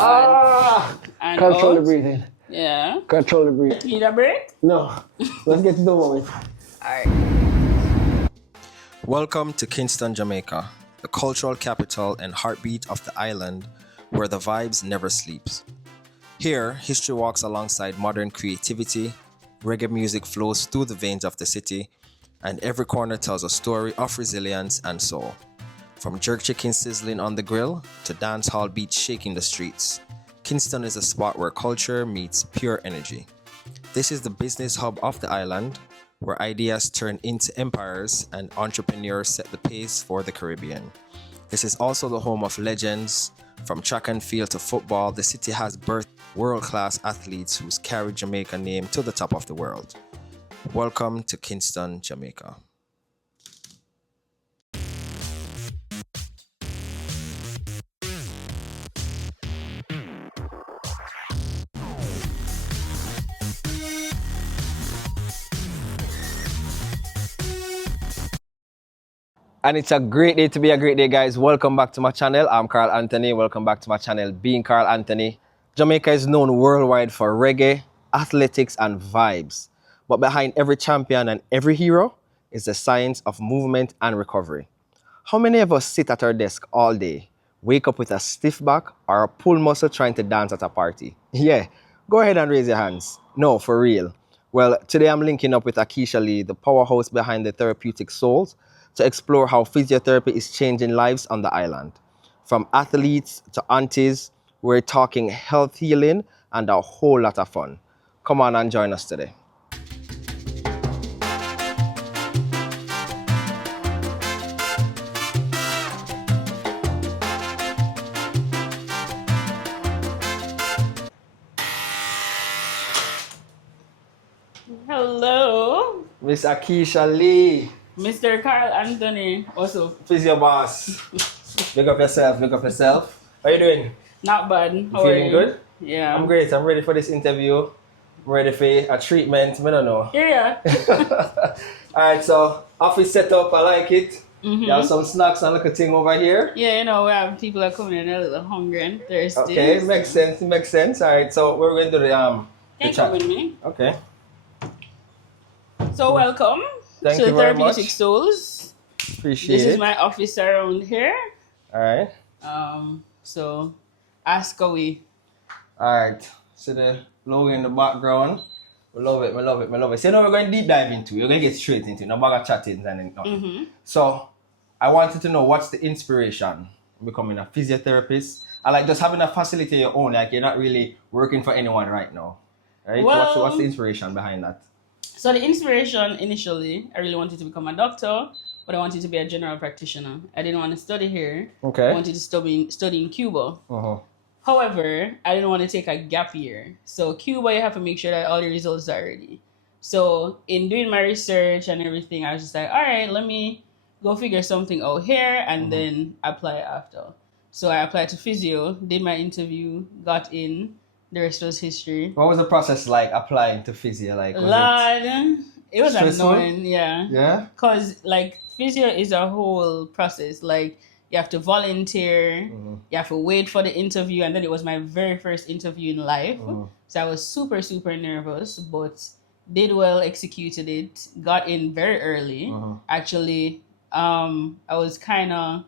And Control the out. breathing. Yeah. Control the breathing. Need a break? No. Let's get to the moment. Alright. Welcome to Kingston, Jamaica, the cultural capital and heartbeat of the island where the vibes never sleeps. Here, history walks alongside modern creativity, reggae music flows through the veins of the city, and every corner tells a story of resilience and soul. From jerk chicken sizzling on the grill to dance hall beats shaking the streets, Kingston is a spot where culture meets pure energy. This is the business hub of the island, where ideas turn into empires and entrepreneurs set the pace for the Caribbean. This is also the home of legends. From track and field to football, the city has birthed world-class athletes who's carried Jamaica name to the top of the world. Welcome to Kingston, Jamaica. And it's a great day to be a great day, guys. Welcome back to my channel. I'm Carl Anthony. Welcome back to my channel, Beingcarlanthony. Jamaica is known worldwide for reggae, athletics, and vibes. But behind every champion and every hero is the science of movement and recovery. How many of us sit at our desk all day, wake up with a stiff back or a pull muscle trying to dance at a party? Yeah, go ahead and raise your hands. No, for real. Well, today I'm linking up with Akeisha Lee, the powerhouse behind the Therapeutic Souls, to explore how physiotherapy is changing lives on the island. From athletes to aunties, we're talking health healing and a whole lot of fun. Come on and join us today. Hello, Miss Akeisha Lee, Mr. Carl Anthony. Also, physio boss. Big up yourself, big up yourself. How you doing? not bad. How are Feeling you? good? Yeah. I'm great. I'm ready for this interview. I'm ready for a treatment. I don't know. Yeah. Alright, so office setup, I like it. You have some snacks and little thing over here. Yeah, you know, we have people are coming in a little hungry and thirsty. Okay, makes sense, makes sense. Alright, so we're going to the Thank chat. you with me. Okay. So welcome Thank to you the very Therapeutic much. Souls. Appreciate This it. is my office around here. Alright. So ask away. Alright. So the logo in the background. We love it, we love it, we love it. So now we're going to deep dive into it. We're going to get straight into it. No bag of chatting and nothing. So I wanted to know what's the inspiration in becoming a physiotherapist. I like just having a facility of your own, like you're not really working for anyone right now. Right? Well, what's the inspiration behind that? So the inspiration initially, I really wanted to become a doctor, but I wanted to be a general practitioner. I didn't want to study here. Okay. I wanted to study in Cuba. Uh-huh. However, I didn't want to take a gap year. So Cuba, you have to make sure that all the results are ready. So in doing my research and everything, I was just like, all right, let me go figure something out here and then apply after. So I applied to physio, did my interview, got in. The rest was history. What was the process like applying to physio? Like, It was stressful? annoying, yeah. Yeah? Because like physio is a whole process. Like you have to volunteer, you have to wait for the interview, and then it was my very first interview in life. So I was super, super nervous, but did well, executed it, got in very early. Actually, I was kind of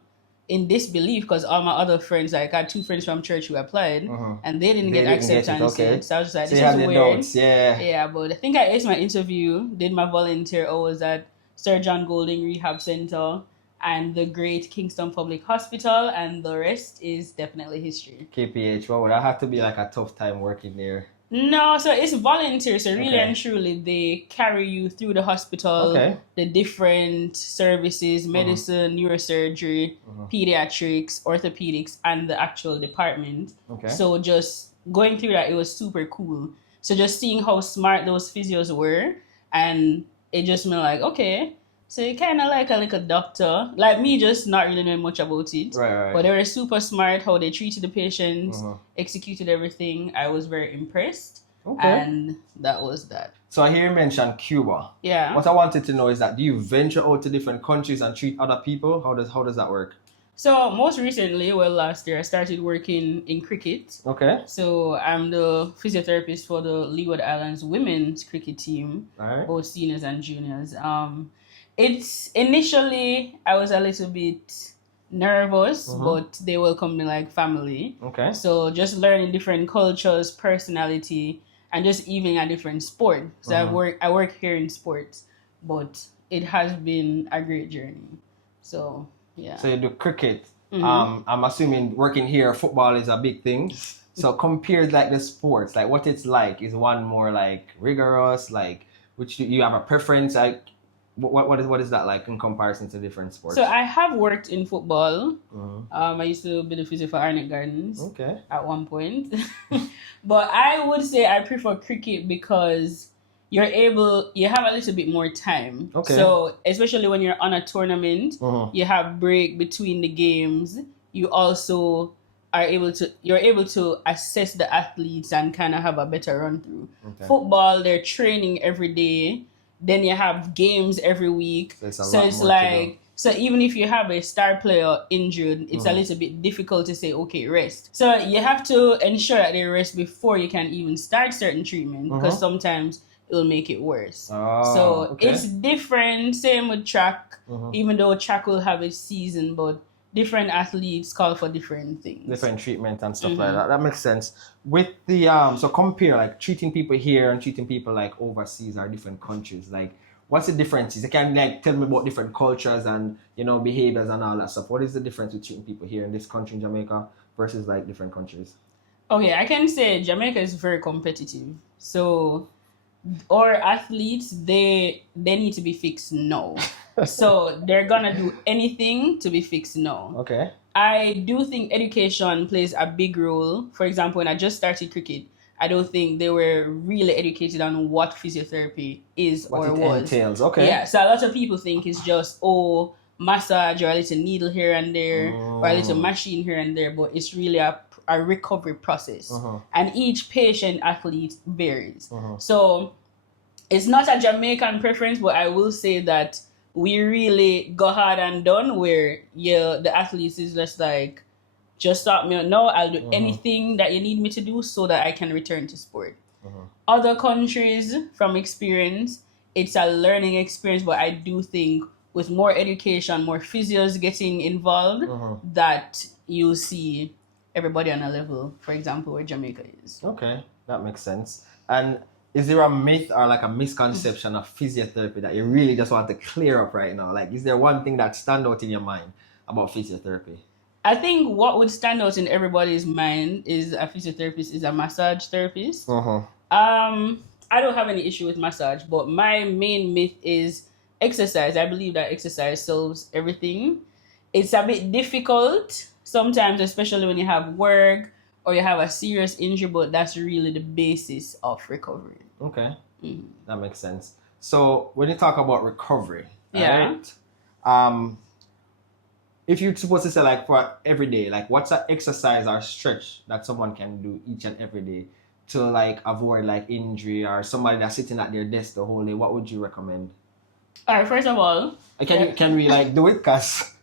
in disbelief because all my other friends, like I had 2 friends from church who applied, and they didn't get acceptance yet. So I was just like, So this you had is the weird. notes, yeah. Yeah, but I think I aced my interview, did my volunteer hours at Sir John Golding Rehab Center and the great Kingston Public Hospital, and the rest is definitely history. KPH, what would that have to be like a tough time working there? No, so it's volunteer. So really Okay. and truly, they carry you through the hospital, Okay. the different services, medicine, neurosurgery, pediatrics, orthopedics, and the actual department. Okay. So just going through that, it was super cool. So just seeing how smart those physios were, and it just meant like, okay, so you kind of like a little doctor, like me, just not really knowing much about it. Right. But they were super smart, how they treated the patients, executed everything. I was very impressed. Okay. And that was that. So I hear you mention Cuba. Yeah. What I wanted to know is that do you venture out to different countries and treat other people? How does that work? So most recently, well, last year I started working in cricket. Okay. So I'm the physiotherapist for the Leeward Islands women's cricket team, Alright. both seniors and juniors. It's initially I was a little bit nervous, but they welcomed me like family. Okay. So just learning different cultures, personality, and just even a different sport. So I work here in sports, but it has been a great journey. So yeah. So you do cricket. I'm assuming working here, football is a big thing. So compared like the sports, like what it's like, is one more like rigorous, like which you have a preference, like what is that like in comparison to different sports? So I have worked in football. I used to be the physio for Arnett Gardens. Okay. At one point. But I would say I prefer cricket because you have a little bit more time. Okay. So especially when you're on a tournament, you have break between the games. You also you're able to assess the athletes and kind of have a better run through. Okay. Football, they're training every day. Then you have games every week. So it's like, so even if you have a star player injured, it's a little bit difficult to say, okay, rest. So you have to ensure that they rest before you can even start certain treatment, because sometimes it will make it worse. It's different. Same with track, even though track will have a season, but different athletes call for different things. Different treatment and stuff like that. That makes sense. With the so compare like treating people here and treating people like overseas or different countries. Like what's the differences? You can like tell me about different cultures and behaviors and all that stuff. What is the difference with treating people here in this country in Jamaica versus like different countries? Okay, I can say Jamaica is very competitive. So our athletes, they need to be fixed now. So they're gonna do anything to be fixed now. Okay. I do think education plays a big role. For example, when I just started cricket, I don't think they were really educated on what physiotherapy is what or it was. entails. Okay. Yeah, so a lot of people think it's just massage or a little needle here and there or a little machine here and there, but it's really a recovery process. And each patient athlete varies. So it's not a Jamaican preference, but I will say that we really go hard and done where the athletes is just like, just stop me. No, I'll do anything that you need me to do so that I can return to sport. Other countries, from experience, it's a learning experience, but I do think with more education, more physios getting involved, that you'll see everybody on a level, for example, where Jamaica is. Okay, that makes sense. And is there a myth or like a misconception of physiotherapy that you really just want to clear up right now? Like, is there one thing that stands out in your mind about physiotherapy? I think what would stand out in everybody's mind is a physiotherapist is a massage therapist. I don't have any issue with massage, but my main myth is exercise. I believe that exercise solves everything. It's a bit difficult sometimes, especially when you have work or you have a serious injury, but that's really the basis of recovery. Okay. That makes sense. So when you talk about recovery, yeah, right? If you're supposed to say like for every day, like what's an exercise or stretch that someone can do each and every day to like avoid like injury, or somebody that's sitting at their desk the whole day, what would you recommend? All right, first of all, can we like do it? Because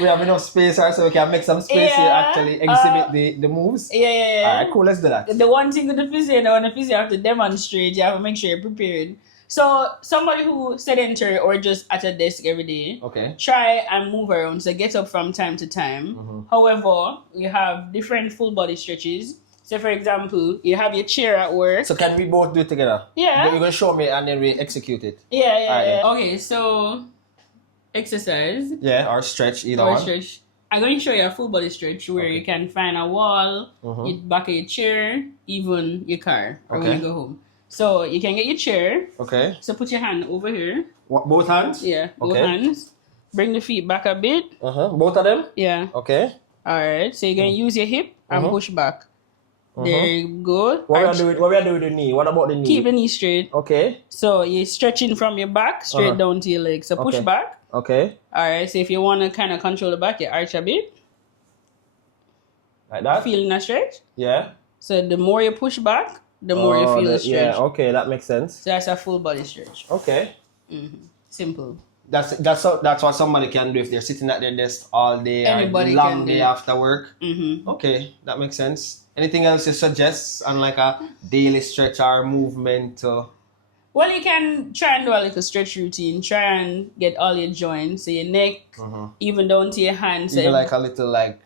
we have enough space here, so we can make some space here actually exhibit the moves. Yeah. All right, cool, let's do that. The one thing with the physio, you have to demonstrate, you have to make sure you're prepared. So somebody who sedentary or just at a desk every day, okay, try and move around. So get up from time to time. However, you have different full body stretches. So for example, you have your chair at work. So can we both do it together? Yeah. You're going to show me and then we execute it. Yeah. Okay, so exercise. Yeah, or stretch, either one. Stretch. I'm going to show you a full body stretch where you can find a wall, your back of your chair, even your car, or when you go home. So you can get your chair. Okay. So put your hand over here. What, both hands? Yeah, both hands. Bring the feet back a bit. Both of them? Yeah. Okay. All right. So you're going to use your hip and push back. There you go. What we are doing with the knee? What about the knee? Keep the knee straight. Okay. So you're stretching from your back straight down to your leg. So push back. Okay. All right. So if you want to kind of control the back, you arch a bit. Like that? Feeling a stretch? Yeah. So the more you push back, the more you feel the stretch. Yeah, okay, that makes sense. So that's a full body stretch. Okay. Simple. That's what somebody can do if they're sitting at their desk all day Anybody or long can do day it. after work. Mm-hmm. Okay, that makes sense. Anything else you suggest on like a daily stretch or movement? Well, you can try and do a little stretch routine. Try and get all your joints, so your neck, even down to your hands. Even like a little like.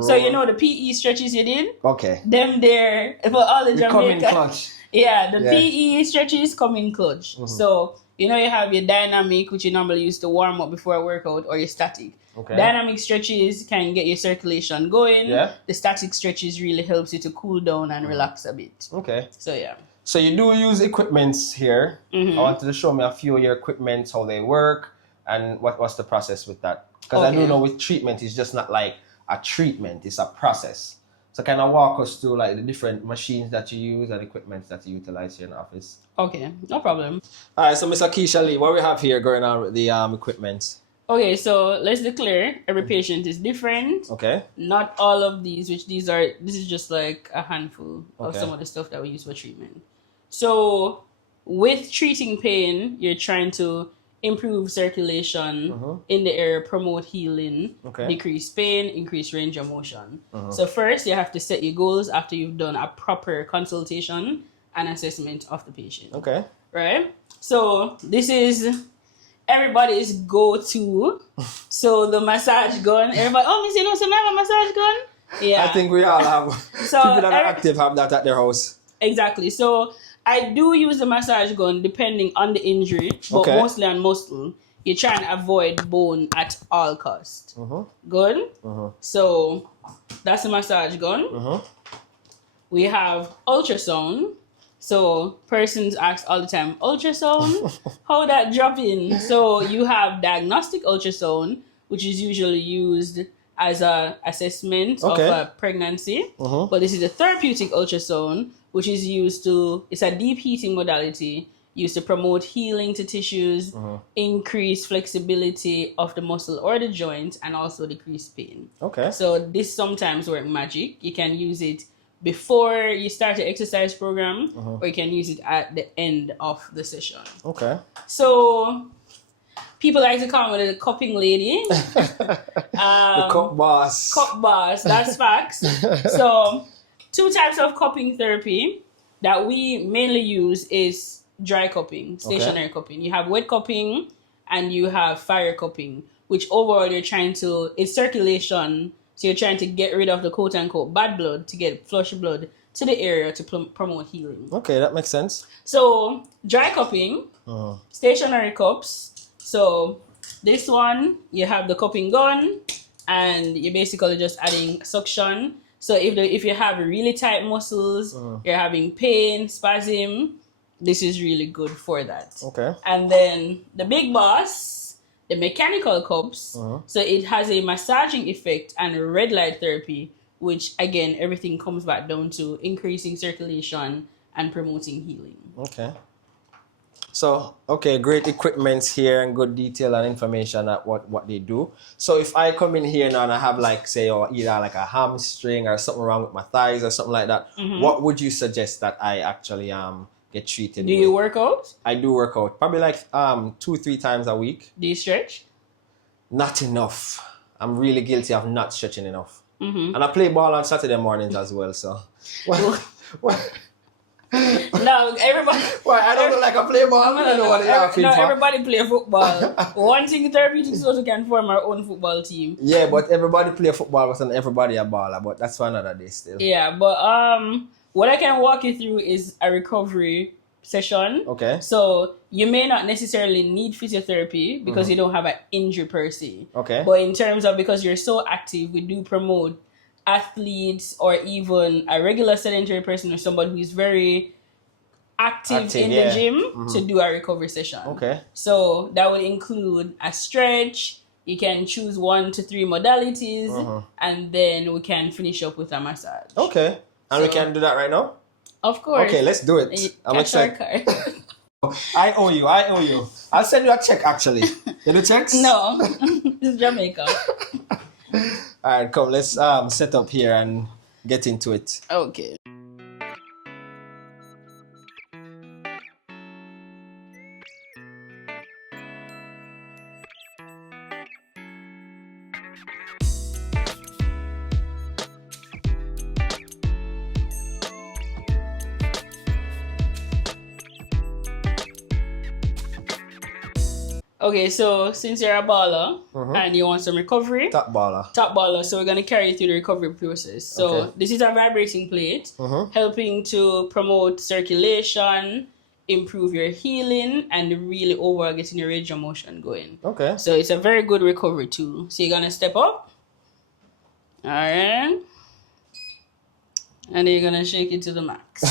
So you know the PE stretches you did? Okay. Them there for all the They come in Jamaica. clutch. Yeah, the Yeah. PE stretches come in clutch. So you know you have your dynamic, which you normally use to warm up before a workout, or your static. Okay. Dynamic stretches can get your circulation going. Yeah. The static stretches really helps you to cool down and relax a bit. Okay. So yeah. So you do use equipments here. I wanted to show me a few of your equipments, how they work, and what's the process with that. Because I do know with treatment, it's just not like a treatment, it's a process. So kind of walk us through like the different machines that you use and equipments that you utilize here in the office. Okay, no problem. All right, so Miss Akeisha Lee, what we have here going on with the equipment? Okay, so let's declare every patient is different. Okay. Not all of these, this is just like a handful of some of the stuff that we use for treatment. So with treating pain, you're trying to improve circulation in the area, promote healing, decrease pain, increase range of motion. So first, you have to set your goals after you've done a proper consultation and assessment of the patient. Okay. Right? So this is everybody's go-to. So the massage gun. Everybody, Miss, you know, so I have a massage gun? Yeah. I think we all have. So people that are active have that at their house. Exactly. So I do use the massage gun depending on the injury, but mostly on muscle. You try and avoid bone at all cost. Good? So that's the massage gun. We have ultrasound. So persons ask all the time, ultrasound? How that drop in? So you have diagnostic ultrasound, which is usually used as a assessment of a pregnancy. But this is a therapeutic ultrasound, which is it's a deep heating modality used to promote healing to tissues, increase flexibility of the muscle or the joint, and also decrease pain. Okay. So this sometimes works magic. You can use it before you start the exercise program, or you can use it at the end of the session. Okay. So people like to call me the cupping lady. The cup boss. Cup boss, that's facts. So 2 types of cupping therapy that we mainly use is dry cupping, stationary cupping. You have wet cupping and you have fire cupping, which overall it's circulation. So you're trying to get rid of the quote unquote bad blood to get flush blood to the area to promote healing. Okay, that makes sense. So dry cupping, stationary cups. So this one, you have the cupping gun and you're basically just adding suction. So if you have really tight muscles, you're having pain, spasm, this is really good for that. Okay. And then the big boss, the mechanical cups, so it has a massaging effect and a red light therapy, which again, everything comes back down to increasing circulation and promoting healing. Okay. So, great equipment here and good detail and information at what they do. So if I come in here now and I have like, say, or either like a hamstring or something wrong with my thighs or something like that, what would you suggest that I actually get treated with? Do you work out? I do work out. Probably like 2-3 times a week. Do you stretch? Not enough. I'm really guilty of not stretching enough. And I play ball on Saturday mornings as well, so... No, everybody... Why? I don't know like I play ball. I don't know what they're laughing for. Everybody play football. One thing Therapeutic is also can form our own football team. Yeah, but everybody play football, but not everybody a baller. But that's for another day still. Yeah, but what I can walk you through is a recovery session. Okay. So you may not necessarily need physiotherapy because you don't have an injury per se. Okay. But in terms of, because you're so active, we do promote athletes or even a regular sedentary person or somebody who's very active in the gym to do a recovery session. Okay. So that would include a stretch. You can choose 1 to 3 modalities, and then we can finish up with a massage. Okay. And we can do that right now? Of course. Okay, let's do it. I'm excited. I owe you. I'll send you a check actually. You do checks? No. This is Jamaica. Alright, come, let's set up here and get into it. Okay. Okay, so since you're a baller and you want some recovery, Top baller. top baller, so we're gonna carry you through the recovery process. So Okay. this is a vibrating plate, helping to promote circulation, improve your healing, and really overall getting your range of motion going. Okay. So it's a very good recovery tool. So you're gonna step up. Alright. And then you're gonna shake it to the max.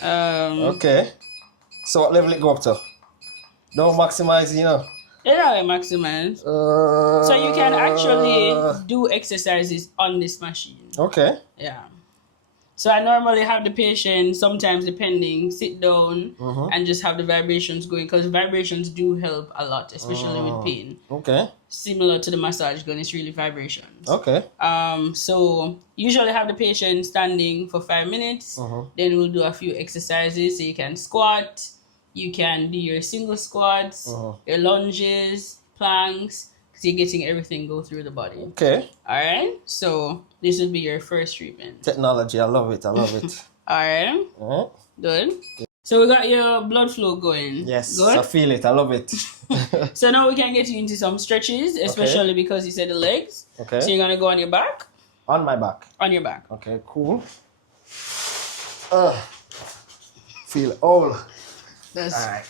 Okay. So what level it go up to? Don't maximize, you know. It's not a maximize. So you can actually do exercises on this machine. Okay. Yeah. So I normally have the patient, sometimes depending, sit down and just have the vibrations going, because vibrations do help a lot, especially with pain. Okay. Similar to the massage gun, it's really vibrations. Okay. So usually have the patient standing for 5 minutes. Then we'll do a few exercises. So you can squat, you can do your single squats, your lunges, planks, because you're getting everything go through the body. Okay. All right. So this would be your first treatment. Technology, I love it. I love it. All right. Alright. Good. So we got your blood flow going. Yes. Good. I feel it. I love it. So now we can get you into some stretches, especially because you said the legs. Okay. So you're gonna go on your back. On my back. On your back. Okay, cool. Feel all. That's Alright.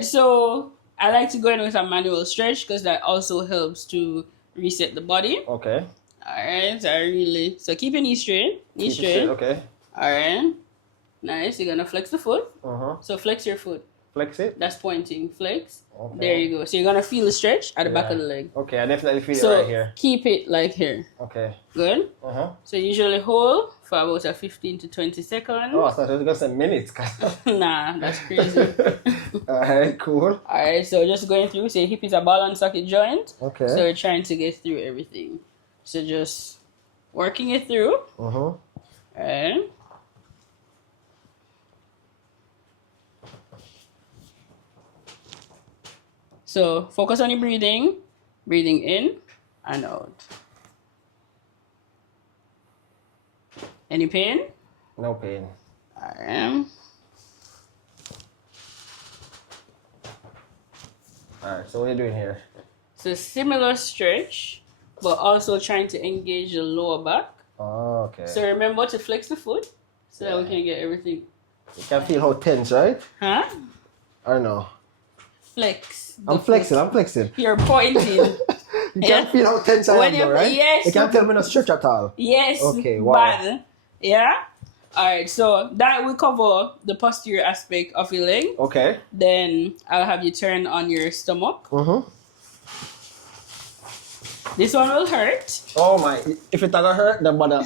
So I like to go in with a manual stretch because that also helps to reset the body. Okay. Alright, so keep your knee straight. Knee Keep it straight. straight, okay. Alright. Nice. You're gonna flex the foot. So flex your foot. Flex it. That's pointing. Flex. Okay. There you go. So you're gonna feel the stretch at the back of the leg. Okay, I definitely feel So it right here. keep it like here. Okay. Good. So usually hold for about a 15 to 20 seconds. Oh, I thought it was gonna say minutes. Nah, that's crazy. Alright, cool. Alright, so just going through. Say hip is a ball and socket joint. Okay. So we're trying to get through everything. So just working it through. Alright. So focus on your breathing. Breathing in and out. Any pain? No pain. Alright. Alright, so what are you doing here? So similar stretch, but also trying to engage the lower back. Oh, okay. So remember to flex the foot so that we can get everything. You can feel how tense, right? Huh? I don't know. Flex. I'm flexing, I'm flexing. You're pointing. You can feel how tense I am, though, right? Yes. You can't tell me no stretch at all. Yes. Okay, wow. Bad. Yeah? Alright, so that will cover the posterior aspect of your leg. Okay. Then I'll have you turn on your stomach. This one will hurt. Oh my, if it's gonna hurt, then bother.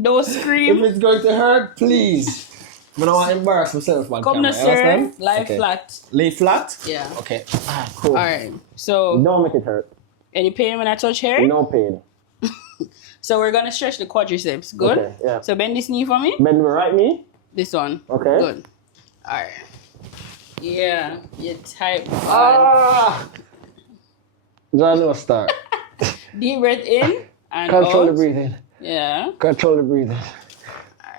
Don't If scream. it's going to hurt, please. I don't want to embarrass myself, man. Come camera, no, you sir. understand? Lie Okay. flat. Lay flat? Yeah. Okay. Cool. Alright. So Don't make it hurt. any pain when I touch hair? No pain. So we're gonna stretch the quadriceps. Good? Okay, yeah. So bend this knee for me. Bend the right knee. This one. Okay. Good. Alright. Yeah, you type. John, no start. Deep breath in and Control out. the breathing. Yeah. Control the breathing.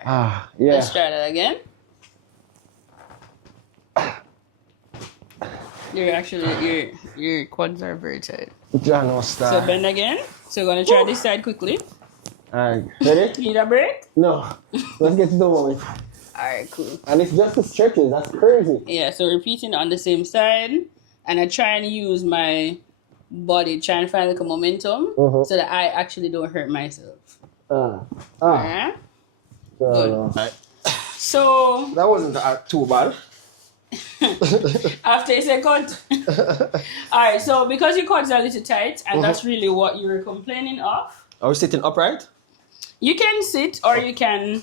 Yeah. Let's try that again. Your quads are very tight. John, no start. So bend again. So we're gonna try this side quickly. Alright. Ready? Need a break? No. Let's get to the moment. Alright, cool. And it's just the stretches. That's crazy. Yeah, so repeating on the same side. And I try and use my body, try and find like a momentum so that I actually don't hurt myself. Alright? Good. Alright. So That wasn't too bad. after a second. Alright, so because your quads are a little tight, and that's really what you were complaining of. Are we sitting upright? You can sit or you can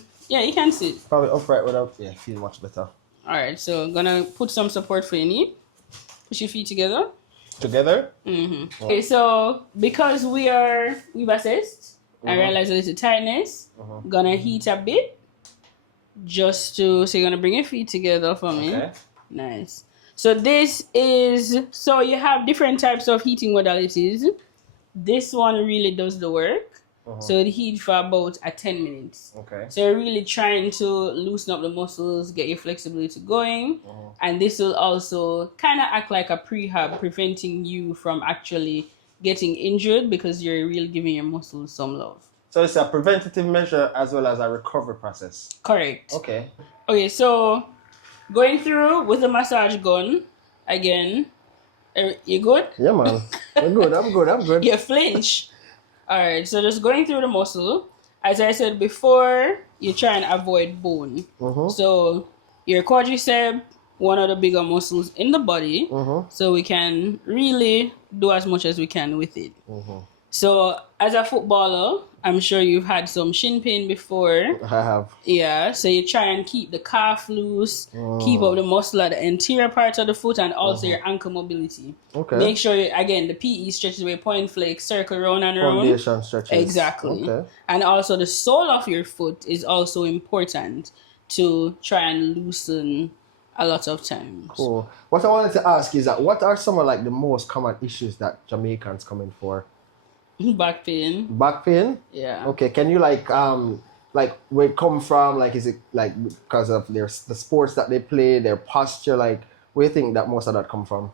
sit. Probably upright without, feel much better. Alright, so I'm gonna put some support for your knee. Push your feet together. Together? Okay, so because we've assessed, I realize a little tightness. Gonna heat a bit. So you're gonna bring your feet together for me. Okay. Nice. So you have different types of heating modalities. This one really does the work. So it heat for about 10 minutes. Okay. So you're really trying to loosen up the muscles, get your flexibility going. And this will also kind of act like a prehab, preventing you from actually getting injured because you're really giving your muscles some love. So it's a preventative measure as well as a recovery process. Correct. Okay. Okay, so going through with the massage gun again. You good? Yeah, man. I'm good. You flinch. Alright, so just going through the muscle. As I said before, you try and avoid bone. So your quadricep, one of the bigger muscles in the body. So we can really do as much as we can with it. So as a footballer, I'm sure you've had some shin pain before. I have. Yeah, so you try and keep the calf loose, keep up the muscle at the anterior part of the foot, and also your ankle mobility. Okay. Make sure, again, the PE stretches where point flex, circle round and round. Foundation stretches. Exactly. Okay. And also the sole of your foot is also important to try and loosen a lot of times. Cool. What I wanted to ask is that what are some of like the most common issues that Jamaicans come in for? Back pain. Back pain? Yeah. Okay. Can you like where it come from? Like, is it like because of the sports that they play, their posture? Like, where do you think that most of that come from?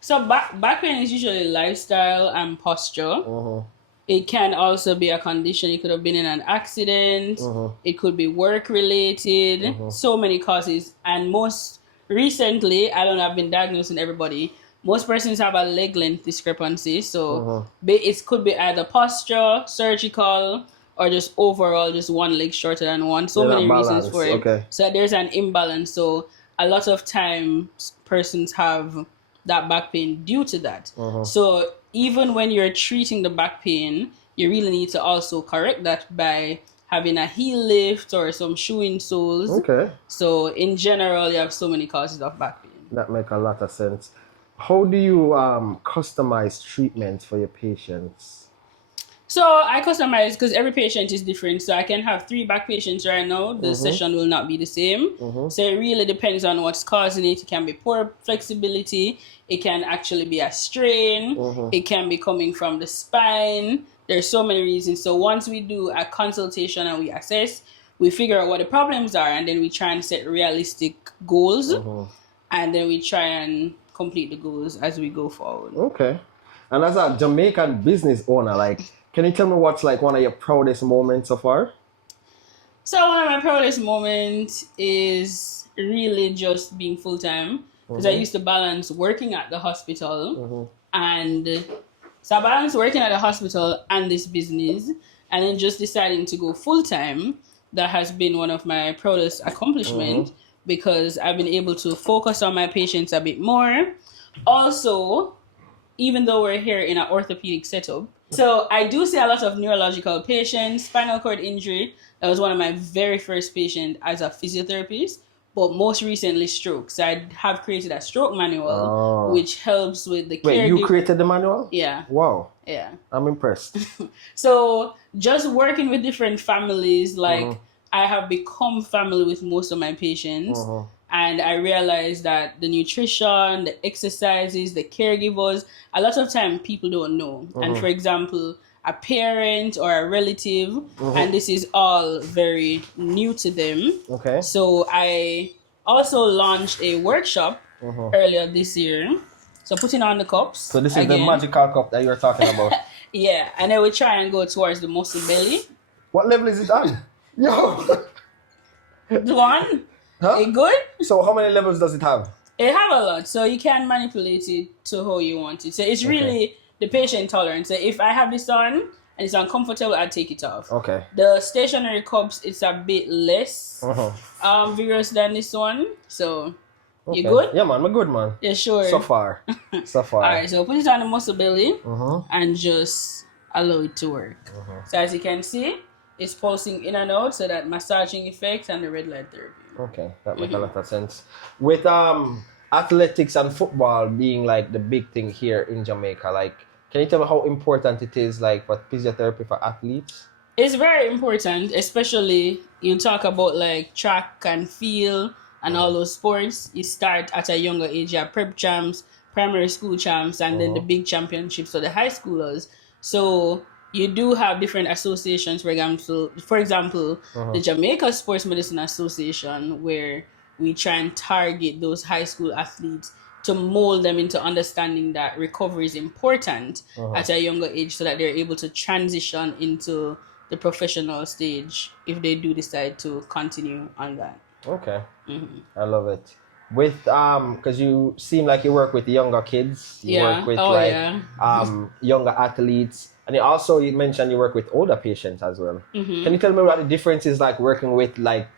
So back pain is usually lifestyle and posture. It can also be a condition. It could have been in an accident. It could be work related. So many causes. And most recently, I don't know, I've been diagnosing everybody. Most persons have a leg length discrepancy. So it could be either posture, surgical, or just overall just one leg shorter than one. So many reasons for it. Okay. So there's an imbalance. So a lot of times persons have that back pain due to that. So even when you're treating the back pain, you really need to also correct that by having a heel lift or some shoe insoles. Okay. So in general, you have so many causes of back pain. That makes a lot of sense. How do you customize treatments for your patients? So I customize because every patient is different. So I can have 3 back patients right now. The session will not be the same. So it really depends on what's causing it. It can be poor flexibility. It can actually be a strain. It can be coming from the spine. There's so many reasons. So once we do a consultation and we assess, we figure out what the problems are, and then we try and set realistic goals. And then we try and complete the goals as we go forward. Okay. And as a Jamaican business owner, like, can you tell me what's like one of your proudest moments so far? So one of my proudest moments is really just being full-time, because I used to balance working at the hospital and so I balanced working at the hospital and this business, and then just deciding to go full-time. That has been one of my proudest accomplishments because I've been able to focus on my patients a bit more. Also, even though we're here in an orthopedic setup, so I do see a lot of neurological patients, spinal cord injury. That was one of my very first patients as a physiotherapist, but most recently stroke. So I have created a stroke manual, which helps with the care. Wait, you created the manual? Yeah. Wow. Yeah. I'm impressed. So just working with different families, like I have become family with most of my patients. And I realized that the nutrition, the exercises, the caregivers, a lot of time people don't know. And for example, a parent or a relative, and this is all very new to them. Okay. So I also launched a workshop earlier this year. So putting on the cups. So this is the magical cup that you're talking about. Yeah, and then we try and go towards the muscle belly. What level is it on? Yo! The one? Huh? It good? So how many levels does it have? It have a lot, so you can manipulate it to how you want it. So it's really the patient tolerance. So if I have this on and it's uncomfortable, I'll take it off. Okay. The stationary cups, it's a bit less vigorous than this one. So you good? Yeah, man, I'm good, man. Yeah, sure. So far. All right, so put it on the muscle belly and just allow it to work. So as you can see, it's pulsing in and out, so that massaging effect and the red light therapy. Okay, that makes a lot of sense. With athletics and football being like the big thing here in Jamaica, like, can you tell me how important it is, like, for physiotherapy for athletes? It's very important, especially you talk about like track and field and all those sports. You start at a younger age. You have prep champs, primary school champs, and then the big championships for the high schoolers. So you do have different associations. For example, the Jamaica Sports Medicine Association, where we try and target those high school athletes to mold them into understanding that recovery is important at a younger age, so that they're able to transition into the professional stage if they do decide to continue on that. Okay. I love it. With because you seem like you work with younger kids, you work with younger athletes, and you mentioned you work with older patients as well. Can you tell me what the difference is like working with like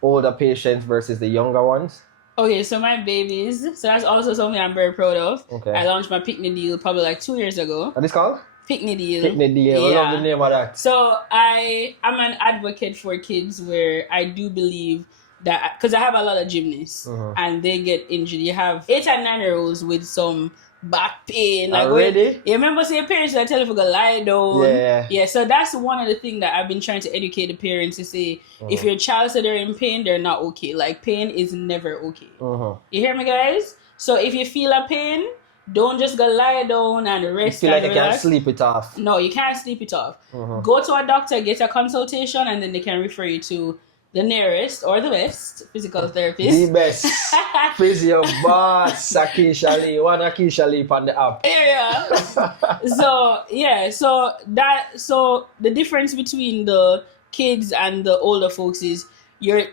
older patients versus the younger ones? Okay, so my babies, so that's also something I'm very proud of. Okay. I launched my Picnic Deal probably like 2 years ago. What is it called? Picnic Deal. Picnic Deal. I love the name of that. So I'm an advocate for kids, where I do believe that, because I have a lot of gymnasts and they get injured. You have 8 and 9-year-olds with some back pain. Like already? You remember saying parents that tell you to lie down. Yeah. So that's one of the things that I've been trying to educate the parents to say, if your child said they're in pain, they're not okay. Like pain is never okay. You hear me, guys? So if you feel a pain, don't just go lie down and rest. You feel like you relax. can't sleep it off. No, you can't sleep it off. Go to a doctor, get a consultation, and then they can refer you to the nearest or the best physical therapist. The best. Physio boss, Akisha Lee. One Akisha Lee on the app. Yeah. So the difference between the kids and the older folks is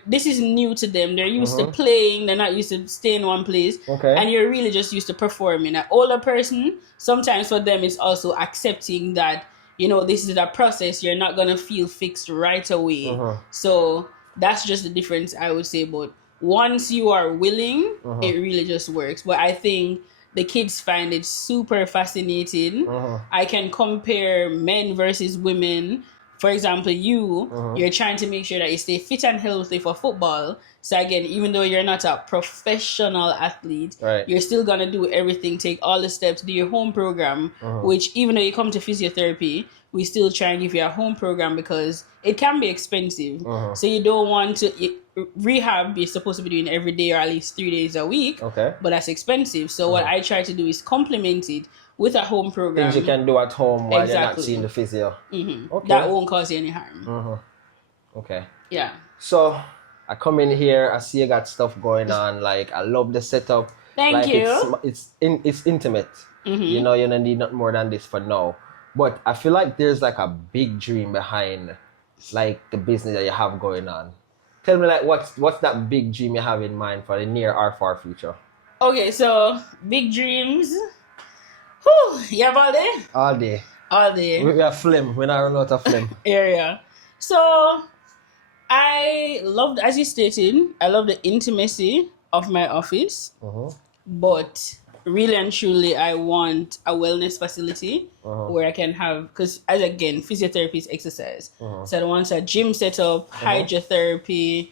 this is new to them. They're used to playing, they're not used to staying in one place. Okay. And you're really just used to performing. An older person, sometimes for them it's also accepting that, this is a process. You're not gonna feel fixed right away. So that's just the difference, I would say. But once you are willing, it really just works. But I think the kids find it super fascinating. I can compare men versus women. For example, you're trying to make sure that you stay fit and healthy for football. So again, even though you're not a professional athlete, you're still going to do everything, take all the steps, do your home program, which even though you come to physiotherapy, we still try and give you a home program because it can be expensive. So you don't want to... Rehab you're supposed to be doing every day or at least 3 days a week. Okay. But that's expensive. So what I try to do is complement it with a home program. Things you can do at home while you're not seeing the physio. Okay. That won't cause you any harm. Okay. Yeah. So I come in here, I see you got stuff going on. Like, I love the setup. Thank you. It's intimate. You don't need nothing more than this for now. But I feel like there's like a big dream behind like the business that you have going on. Tell me, like, what's that big dream you have in mind for the near or far future? Okay, so big dreams. Whew, you have all day? All day. All day. We have phlegm. We're not running out of phlegm. Area. So I loved, as you stated, I love the intimacy of my office. But really and truly, I want a wellness facility where I can have, because as again, physiotherapy is exercise. So I want a gym setup, hydrotherapy,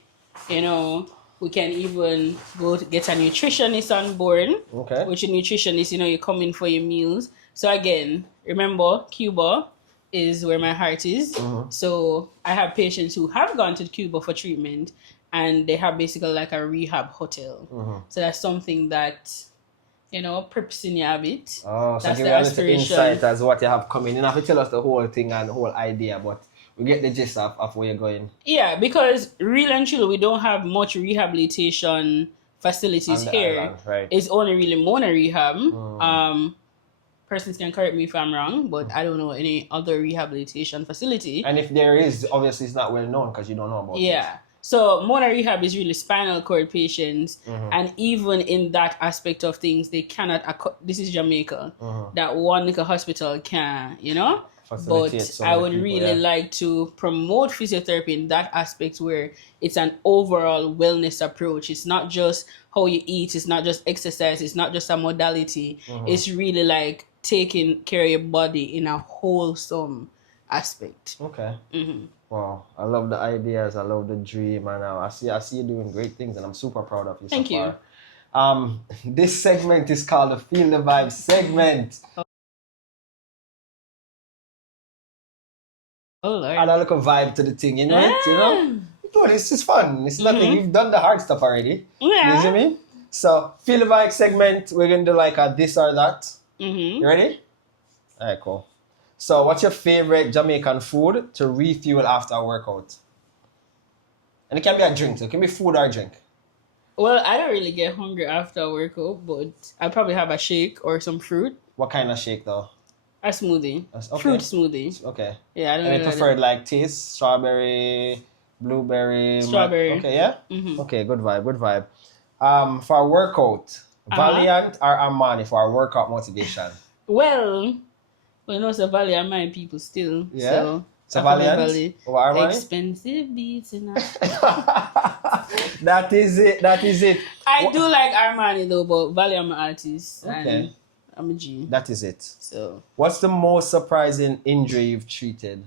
we can even go to get a nutritionist on board. Okay. Which a nutritionist, you come in for your meals. So again, remember, Cuba is where my heart is. So I have patients who have gone to Cuba for treatment and they have basically like a rehab hotel. So that's something that, purposing you have it. Oh, so that's give us the insight as what you have coming. You don't have to tell us the whole thing and the whole idea, but we get the gist of where you're going. Yeah, because really and truly, we don't have much rehabilitation facilities here. Island, right. It's only really Mona Rehab. Persons can correct me if I'm wrong, but I don't know any other rehabilitation facility. And if there is, obviously it's not well known because you don't know about it. Yeah. So Mona Rehab is really spinal cord patients, and even in that aspect of things, they cannot. This is Jamaica. That one little hospital can, But I would really like to promote physiotherapy in that aspect where it's an overall wellness approach. It's not just how you eat. It's not just exercise. It's not just a modality. It's really like taking care of your body in a wholesome aspect. Okay. Wow, I love the ideas. I love the dream, and I see you doing great things, and I'm super proud of you. Thank you. This segment is called the Feel the Vibe segment. Oh Lord. Add a little vibe to the thing, This is fun. It's nothing. You've done the hard stuff already. Yeah. You see me? So, Feel the Vibe segment. We're gonna do like a this or that. You ready? All right, cool. So what's your favorite Jamaican food to refuel after a workout? And it can be a drink, so it can be food or drink. Well, I don't really get hungry after a workout, but I probably have a shake or some fruit. What kind of shake though? A smoothie. Okay. Fruit smoothie. Okay. Yeah, I don't Any know. preferred like taste? Strawberry, blueberry? Strawberry. Okay, yeah? Mm-hmm. Okay, good vibe. For a workout, Valiant or Armani for our workout motivation? Well, you know, it's a Valiant my people still. Yeah? So Valiant? Or Armani? Expensive beats enough. That is it. I do like Armani though, but Valiant my artist. Okay. And I'm a G. That is it. So. What's the most surprising injury you've treated?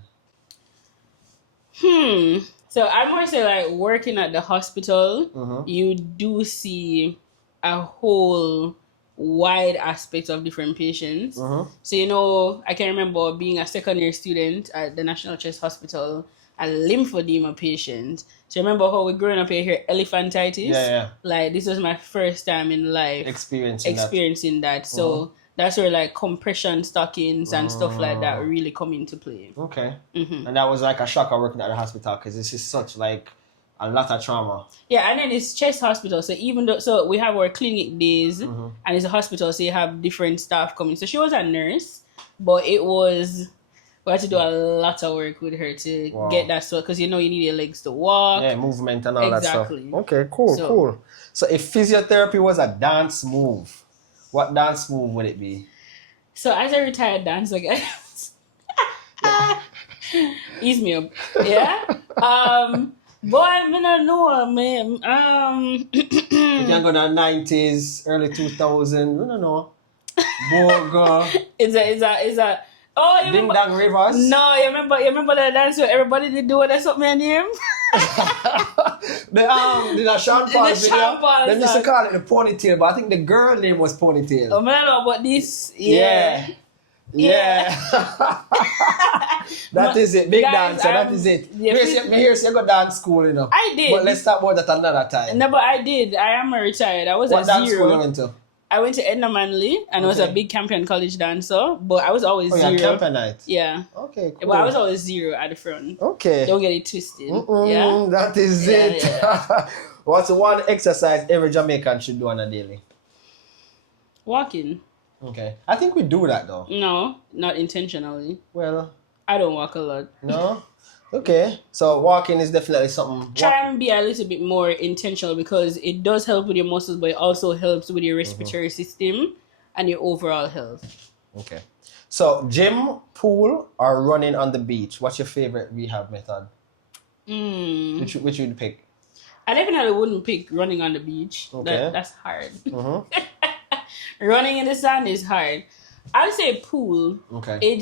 So I more say like working at the hospital, Mm-hmm. you do see a whole wide aspect of different patients. Mm-hmm. So, you know, I can remember being a second year student at the National Chest Hospital, a lymphedema patient. So remember how we growing up here, elephantitis? Yeah. Like this was my first time in life experiencing that. So that's where like compression stockings and stuff like that really come into play. Okay. Mm-hmm. And that was like a shocker working at the hospital because this is such like a lot of trauma. Yeah, and then it's chest hospital. So even though, so we have our clinic days, and it's a hospital, so you have different staff coming. So she was a nurse, but we had to do a lot of work with her to get that stuff because you know you need your legs to walk. Yeah, movement and all that stuff. Exactly. Okay, cool. So if physiotherapy was a dance move, what dance move would it be? So as a retired dancer, guys, ease me up. Yeah. Boy, I don't know, man. You can go to the 90s, early 2000s, I don't know. Boga. It's a. Oh, you Ding remember? Dang Rivers. No, you remember that dance where everybody did do it? That's what my name. The Sean Paul The Sean Paul video. They used to song. call it the ponytail, but I think the girl name was ponytail. Oh, man, I don't know about this. Yeah. That is it. Big Guys, dancer, that is it. yeah, Here's you go dance school, you know. I did. But let's talk about that another time. No, but I did. I am a retired. I was What at dance school you zero. went to? I went to Edna Manley and I was a Okay. big Campion College dancer, but I was always Oh, yeah, zero. camp night. Yeah. Okay, cool. But I was always zero at the front. Okay. Don't get it twisted. Yeah. That is Yeah, it. yeah. What's one exercise every Jamaican should do on a daily? Walking. Okay. I think we do that though. No, not intentionally. Well, I don't walk a lot. no? Okay. So walking is definitely something. Try and be a little bit more intentional because it does help with your muscles, but it also helps with your respiratory system and your overall health. Okay. So gym, pool, or running on the beach? What's your favorite rehab method? Which would you pick? I definitely wouldn't pick running on the beach. Okay. That's hard. Running in the sun is hard. I'd say pool. Okay.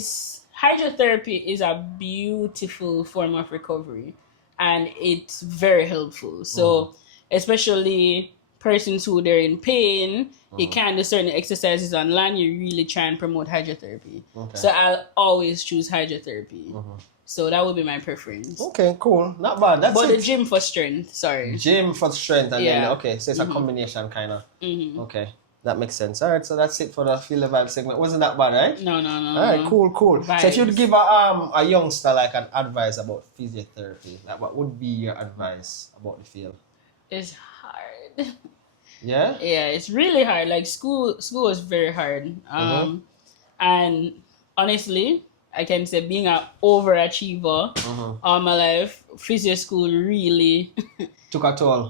Hydrotherapy is a beautiful form of recovery and it's very helpful. So especially persons who they're in pain, you can't do certain exercises on land, you really try and promote hydrotherapy. Okay. So I'll always choose hydrotherapy. So that would be my preference. Okay, cool. Not bad. That's But it. the gym for strength, sorry. Gym for strength and then Yeah. okay, so it's a combination kind of. Okay, that makes sense. All right, so that's it for the Feel the Vibe segment. Wasn't that bad, right? No. All right, cool. So if you'd give a youngster like an advice about physiotherapy, like what would be your advice about the field? It's hard. Yeah. Yeah, it's really hard. Like school was very hard. And honestly, I can say being an overachiever all my life, physio school really Took a toll.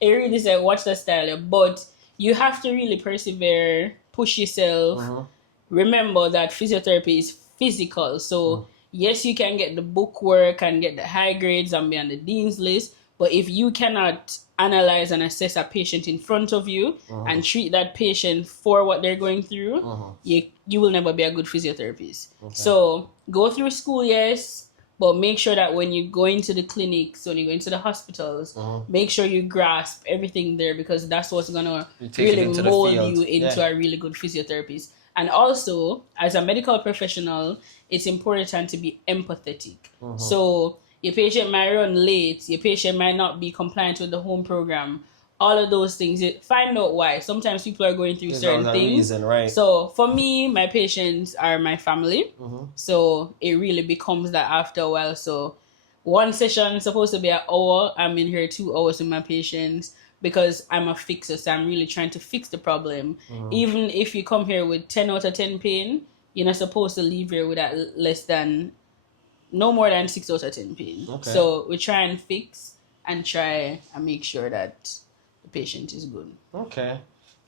it really said watch the style. But you have to really persevere, push yourself. Remember that physiotherapy is physical. So yes, you can get the book work and get the high grades and be on the dean's list. But if you cannot analyze and assess a patient in front of you and treat that patient for what they're going through, you will never be a good physiotherapist. Okay. So go through school, yes, but make sure that when you go into the clinics, when you go into the hospitals, make sure you grasp everything there because that's what's going to really mold you into a really good physiotherapist. And also, as a medical professional, it's important to be empathetic. So your patient might run late, your patient might not be compliant with the home program, all of those things. Find out why. Sometimes people are going through certain things. Reason, right? So for me, my patients are my family. So it really becomes that after a while. So one session is supposed to be an hour. I'm in here 2 hours with my patients because I'm a fixer. So I'm really trying to fix the problem. Even if you come here with 10 out of 10 pain, you're not supposed to leave here with that no more than 6 out of 10 pain. Okay. So we try and fix and try and make sure that the patient is good. Okay.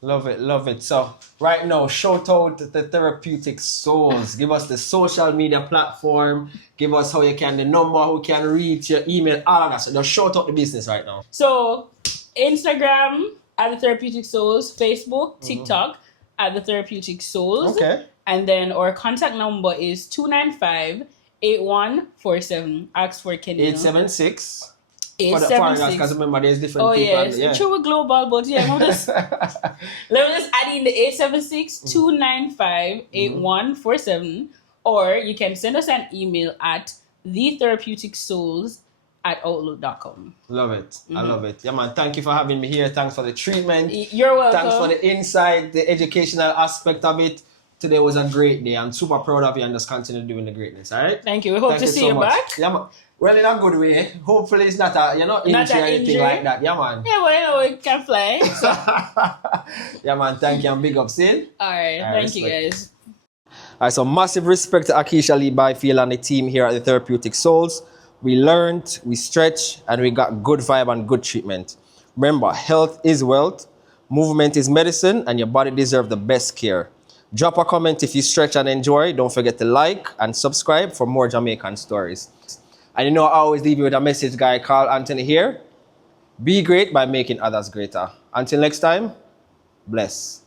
Love it, love it. So right now, shout out the Therapeutic Souls. Give us the social media platform. Give us how you can, the number, how you can reach your email, all of that. So just shout out the business right now. So Instagram at the Therapeutic Souls, Facebook, TikTok at the Therapeutic Souls. Okay. And then our contact number is 295-8147. Ask for Kenny. 876. For the 876. foreigners, because remember there's different people. Oh, yeah. True, we're global, but yeah, let me just add in the 876-295-8147. Or you can send us an email at thetherapeutic.souls@outlook.com. Love it. I love it. Yeah, man. Thank you for having me here. Thanks for the treatment. You're welcome. Thanks for the insight, the educational aspect of it. Today was a great day. I'm super proud of you and just continue doing the greatness. All right? Thank you. We hope to see you back. Yeah, man. Well, in a good way. Hopefully, it's not a injury or anything like that. Yeah, man. Yeah, well, we can fly. So. Yeah, man. Thank you and big up, Sid. All right. Thank you, guys. All right, so massive respect to Akeisha Lee, Byfield, and the team here at the Therapeutic Souls. We learned, we stretched, and we got good vibe and good treatment. Remember, health is wealth, movement is medicine, and your body deserves the best care. Drop a comment if you stretch and enjoy. Don't forget to like and subscribe for more Jamaican stories. And I always leave you with a message, guy, Kingston here. Be great by making others greater. Until next time, bless.